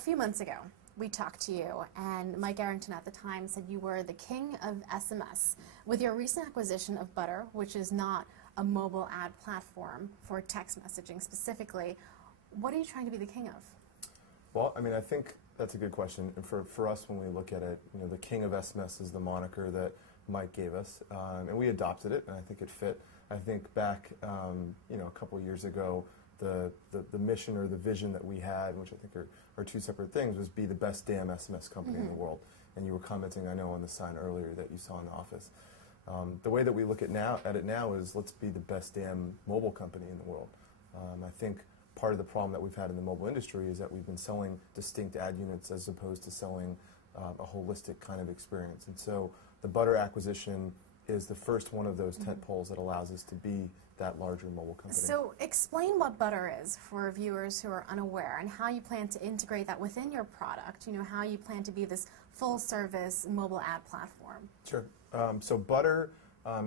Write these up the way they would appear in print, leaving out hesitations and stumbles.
few months ago, we talked to you, and Mike Arrington at the time said you were the king of SMS. With your recent acquisition of Butter, which is not a mobile ad platform for text messaging specifically, what are you trying to be the king of? Well, I mean, I think that's a good question. And for us, when we look at it, you know, the king of SMS is the moniker that Mike gave us, and we adopted it, and I think it fit. I think back, you know, a couple of years ago, the mission or the vision that we had, which I think are two separate things, was be the best damn SMS company in the world. And you were commenting, I know, on the sign earlier that you saw in the office. The way that we look at it now is let's be the best damn mobile company in the world. I think part of the problem that we've had in the mobile industry is that we've been selling distinct ad units as opposed to selling a holistic kind of experience. And so the Butter acquisition is the first one of those tent poles that allows us to be that larger mobile company. So explain what Butter is for viewers who are unaware, and how you plan to integrate that within your product, you know, how you plan to be this full-service mobile ad platform. Sure. So Butter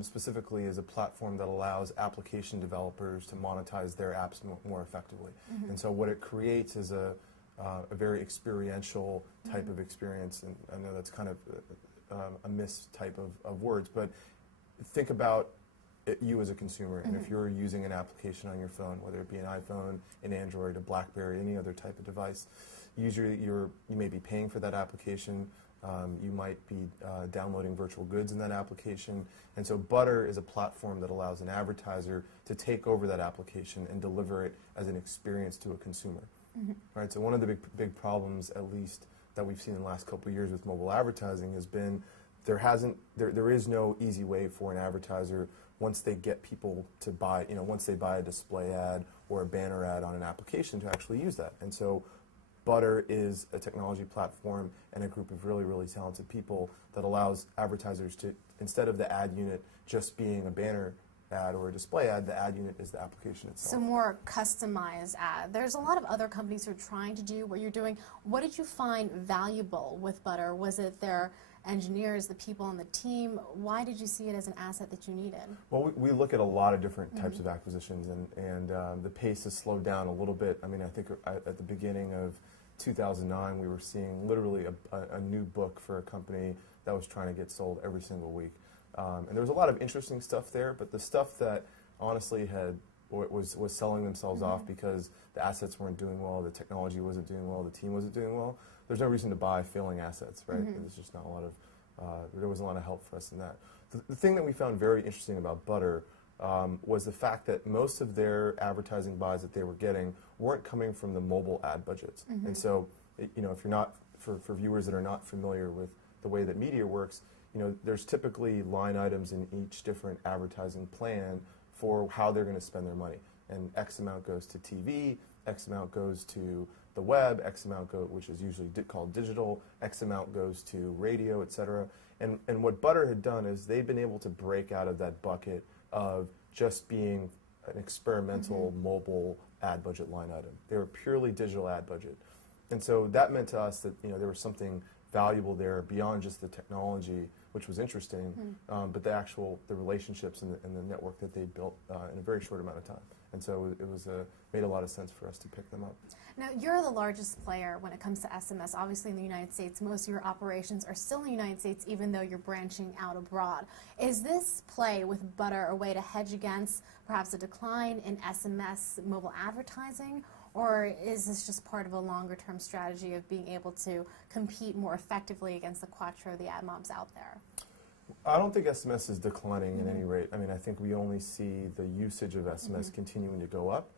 specifically is a platform that allows application developers to monetize their apps more effectively. And so what it creates is a very experiential type of experience, and I know that's kind of a mistype of words, but think about you as a consumer, and if you're using an application on your phone, whether it be an iPhone, an Android, a BlackBerry, any other type of device, usually you may be paying for that application. You might be downloading virtual goods in that application, and so Butter is a platform that allows an advertiser to take over that application and deliver it as an experience to a consumer. Right. So one of the big problems, at least that we've seen in the last couple of years with mobile advertising, has been there is no easy way for an advertiser, once they get people to buy, you know, once they buy a display ad or a banner ad on an application, to actually use that. And so Butter is a technology platform and a group of really, really talented people that allows advertisers to, instead of the ad unit just being a banner ad or a display ad, the ad unit is the application itself. So more customized ad. There's a lot of other companies who are trying to do what you're doing. What did you find valuable with Butter? Was it their engineers, the people on the team? Why did you see it as an asset that you needed? Well, we look at a lot of different types of acquisitions, and the pace has slowed down a little bit. I mean, I think at the beginning of 2009, we were seeing literally a new book for a company that was trying to get sold every single week. And there was a lot of interesting stuff there, but the stuff that honestly was selling themselves off because the assets weren't doing well, the technology wasn't doing well, the team wasn't doing well, there's no reason to buy failing assets, right? There's just not a lot of, there wasn't a lot of help for us in that. The thing that we found very interesting about Butter was the fact that most of their advertising buys that they were getting weren't coming from the mobile ad budgets. And so, you know, if you're not, for viewers that are not familiar with the way that media works, you know, there's typically line items in each different advertising plan for how they're going to spend their money. And X amount goes to TV, X amount goes to the web, X amount which is usually called digital, X amount goes to radio, etc. And what Butter had done is they've been able to break out of that bucket of just being an experimental mobile ad budget line item. They were purely digital ad budget. And so that meant to us that, you know, there was something valuable there beyond just the technology, which was interesting, but the relationships and the network that they built in a very short amount of time. And so it was made a lot of sense for us to pick them up. Now, you're the largest player when it comes to SMS, obviously in the United States. Most of your operations are still in the United States, even though you're branching out abroad. Is this play with Butter a way to hedge against perhaps a decline in SMS mobile advertising, or is this just part of a longer-term strategy of being able to compete more effectively against the Quattro, the ad mobs out there? I don't think SMS is declining at any rate. I mean, I think we only see the usage of SMS continuing to go up.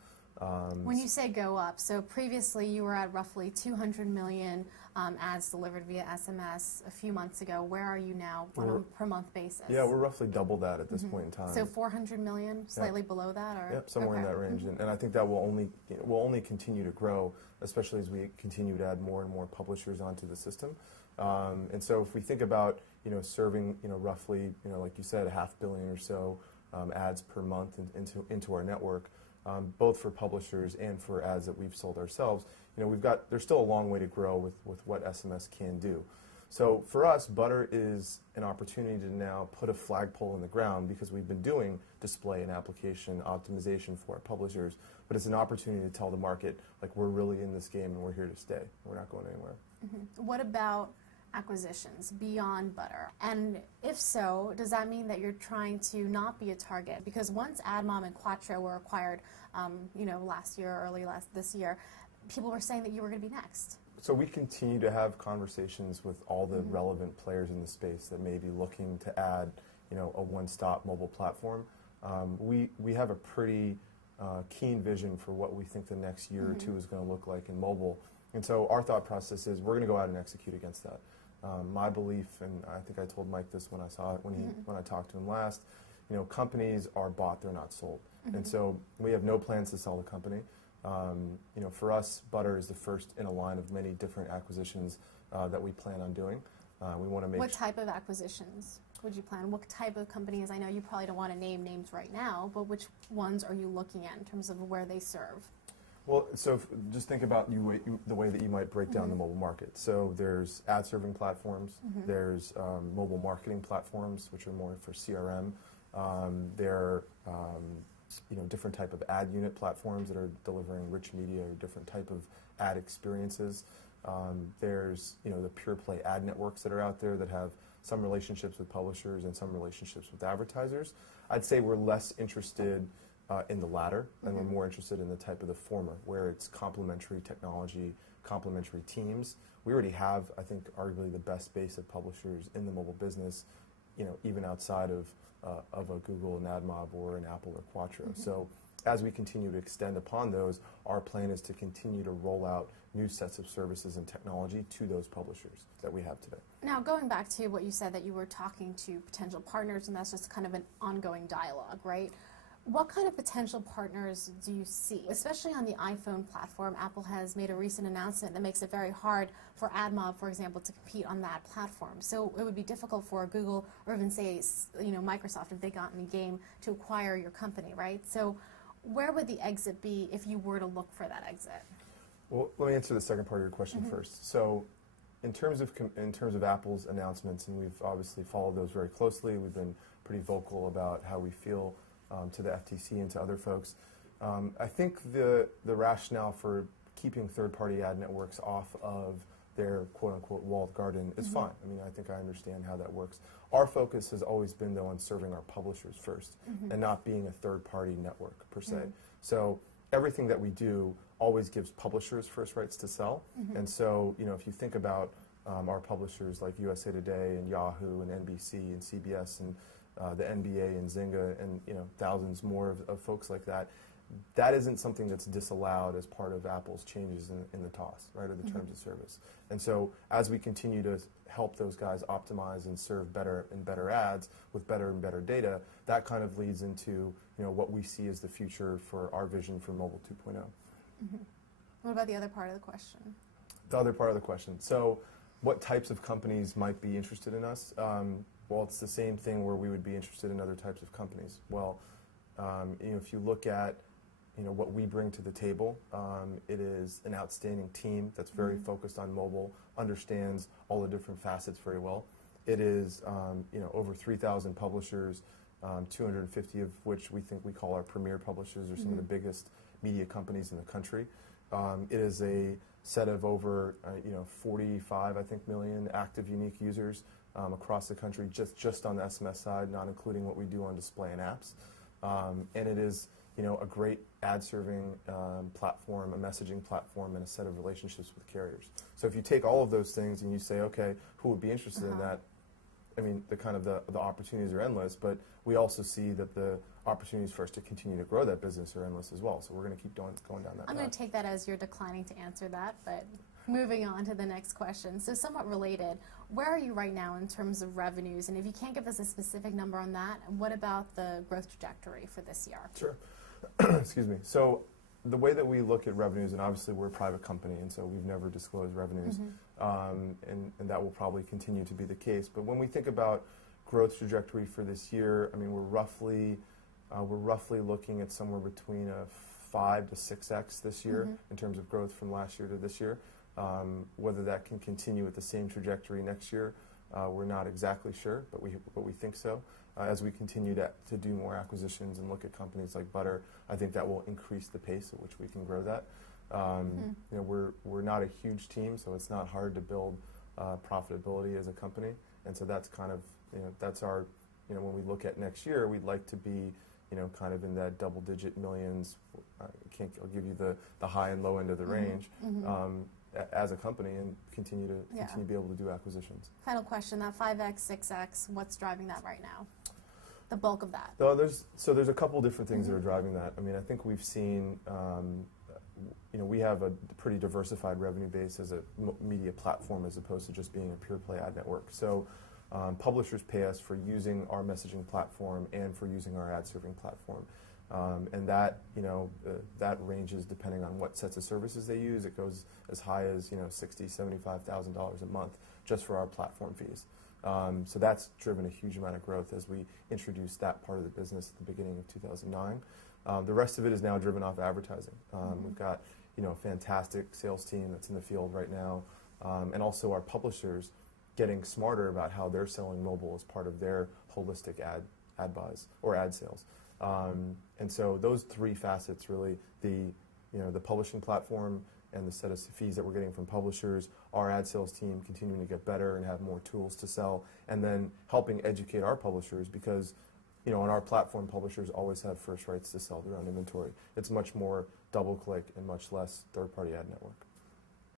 When you say go up, so previously you were at roughly 200 million ads delivered via SMS a few months ago. Where are you now on a per month basis? Yeah, we're roughly double that at this point in time. So 400 million, slightly below that, or yep, somewhere in that range. And I think that will only continue to grow, especially as we continue to add more and more publishers onto the system. And so if we think about, you know, serving, you know, roughly, you know, like you said, 500 million or so ads per month into our network, both for publishers and for ads that we've sold ourselves, you know, there's still a long way to grow with what SMS can do. So for us, Butter is an opportunity to now put a flagpole in the ground because we've been doing display and application optimization for our publishers, but it's an opportunity to tell the market, like, we're really in this game and we're here to stay. We're not going anywhere. What about acquisitions beyond Butter? And if so, does that mean that you're trying to not be a target? Because once AdMob and Quattro were acquired, last year, this year, people were saying that you were going to be next. So we continue to have conversations with all the relevant players in the space that may be looking to add, a one-stop mobile platform. We have a pretty keen vision for what we think the next year or two is going to look like in mobile. And so our thought process is we're going to go out and execute against that. My belief, and I think I told Mike this when I saw it, when I talked to him last, companies are bought, they're not sold. And so we have no plans to sell the company. For us, Butter is the first in a line of many different acquisitions that we plan on doing. We want to make. What type of acquisitions would you plan? What type of companies? I know you probably don't want to name names right now, but which ones are you looking at in terms of where they serve? Well, so just think about the way that you might break down the mobile market. So there's ad-serving platforms, there's mobile marketing platforms, which are more for CRM. There are different type of ad unit platforms that are delivering rich media or different type of ad experiences. There's the pure play ad networks that are out there that have some relationships with publishers and some relationships with advertisers. I'd say we're less interested in the latter, and we're more interested in the type of the former, where it's complementary technology, complementary teams. We already have, I think, arguably the best base of publishers in the mobile business, even outside of a Google, an AdMob, or an Apple or Quattro. So as we continue to extend upon those, our plan is to continue to roll out new sets of services and technology to those publishers that we have today. Now, going back to what you said, that you were talking to potential partners, and that's just kind of an ongoing dialogue, right? What kind of potential partners do you see? Especially on the iPhone platform, Apple has made a recent announcement that makes it very hard for AdMob, for example, to compete on that platform. So it would be difficult for Google or even say, Microsoft, if they got in the game, to acquire your company, right? So where would the exit be if you were to look for that exit? Well, let me answer the second part of your question first. So in terms of Apple's announcements, and we've obviously followed those very closely, we've been pretty vocal about how we feel to the FTC and to other folks. I think the rationale for keeping third-party ad networks off of their quote-unquote walled garden is fine. I mean, I think I understand how that works. Our focus has always been, though, on serving our publishers first and not being a third-party network, per se. So everything that we do always gives publishers first rights to sell. And so, if you think about our publishers like USA Today and Yahoo and NBC and CBS and the NBA and Zynga and thousands more of folks like that, that isn't something that's disallowed as part of Apple's changes in the TOS, right, or the terms of service. And so as we continue to help those guys optimize and serve better and better ads with better and better data, that kind of leads into what we see as the future for our vision for mobile 2.0. What about the other part of the question? The other part of the question. So what types of companies might be interested in us? Well, it's the same thing where we would be interested in other types of companies. Well, if you look at what we bring to the table, it is an outstanding team that's very focused on mobile, understands all the different facets very well. It is over 3,000 publishers, 250 of which we think we call our premier publishers, or some of the biggest media companies in the country. It is a set of over 45, I think, million active unique users across the country, just on the SMS side, not including what we do on display and apps. And it is a great ad-serving platform, a messaging platform, and a set of relationships with carriers. So if you take all of those things and you say, okay, who would be interested in that? I mean, the opportunities are endless, but we also see that the opportunities for us to continue to grow that business are endless as well. So we're going to keep going down that path. I'm going to take that as you're declining to answer that, but moving on to the next question. So somewhat related, where are you right now in terms of revenues? And if you can't give us a specific number on that, what about the growth trajectory for this year? Sure. Excuse me. So the way that we look at revenues, and obviously we're a private company, and so we've never disclosed revenues, and that will probably continue to be the case. But when we think about growth trajectory for this year, I mean, we're roughly looking at somewhere between a 5 to 6x this year in terms of growth from last year to this year. Whether that can continue at the same trajectory next year, we're not exactly sure, but we think so. As we continue to do more acquisitions and look at companies like Butter, I think that will increase the pace at which we can grow that. You know, we're not a huge team, so it's not hard to build profitability as a company, and so that's kind of, you know, that's our, you know, when we look at next year, we'd like to be, you know, kind of in that double-digit millions. I'll give you the high and low end of the range. As a company, and continue to be able to do acquisitions. Final question, that 5x, 6x, what's driving that right now? The bulk of that? So there's a couple different things that are driving that. I mean, I think we've seen, you know, we have a pretty diversified revenue base as a media platform as opposed to just being a pure play ad network. So publishers pay us for using our messaging platform and for using our ad serving platform. And that, you know, that ranges depending on what sets of services they use. It goes as high as, you know, $60,000, $75,000 a month just for our platform fees. So that's driven a huge amount of growth as we introduced that part of the business at the beginning of 2009. The rest of it is now driven off advertising. We've got, you know, a fantastic sales team that's in the field right now, and also our publishers getting smarter about how they're selling mobile as part of their holistic ad buys or ad sales. And so those three facets, really, you know, the publishing platform and the set of fees that we're getting from publishers, our ad sales team continuing to get better and have more tools to sell, and then helping educate our publishers because, you know, on our platform, publishers always have first rights to sell their own inventory. It's much more double-click and much less third-party ad network.